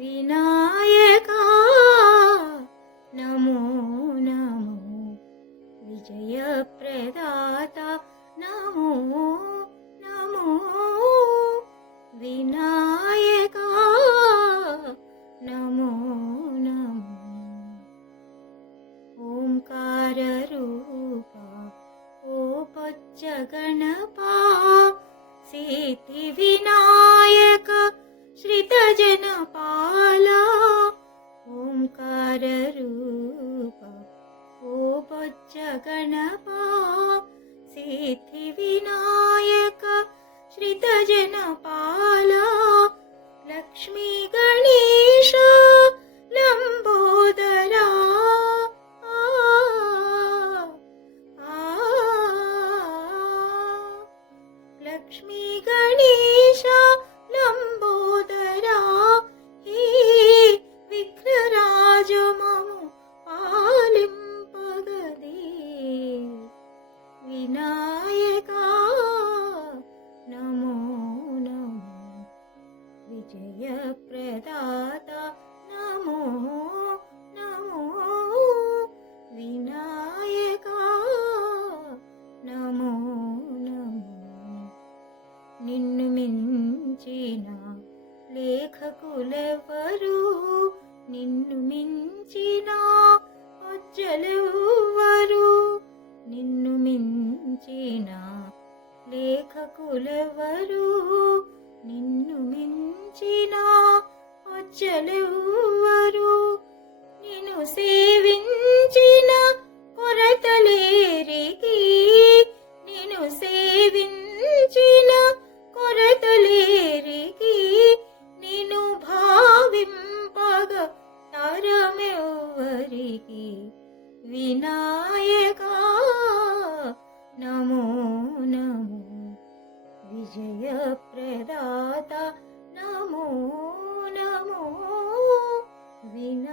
వినాయకా నమో నమో విజయప్రదాత నమో నమో వినాయకా నమో నమో ఓంకార రూప ఓ పచ్చ గణపా సిద్ధి వినాయక శ్రిత జన పాలా ఓంకార రూప ఓ పచ్చ గణపా సిద్ధి వినాయక శ్రిత జన పాలా లక్ష్మీ గణేశ లంబోదరా లక్ష్మీ గణేశ లంబోదరా హే విఘ్నరాజ మము పాలింపగదే వినాయకా నమో నమో విజయప్రదాత నమో నమో వినాయకా నమో నమో నిన్ను మించిన లేఖకులెవరు నిన్ను మించిన అజ్జలెవ్వరు నిన్ను మించిన లేఖకులెవరు నిన్ను మించిన అజ్జలెవ్వరు నిన్ను సేవించిన కొరతలేరికి నిన్ను సేవించిన కొరతలేరికి నిన్ను భావింపగ తరమెవ్వరికి వినాయకా నమో నమో విజయప్రదాత నమో నమో వినాయకా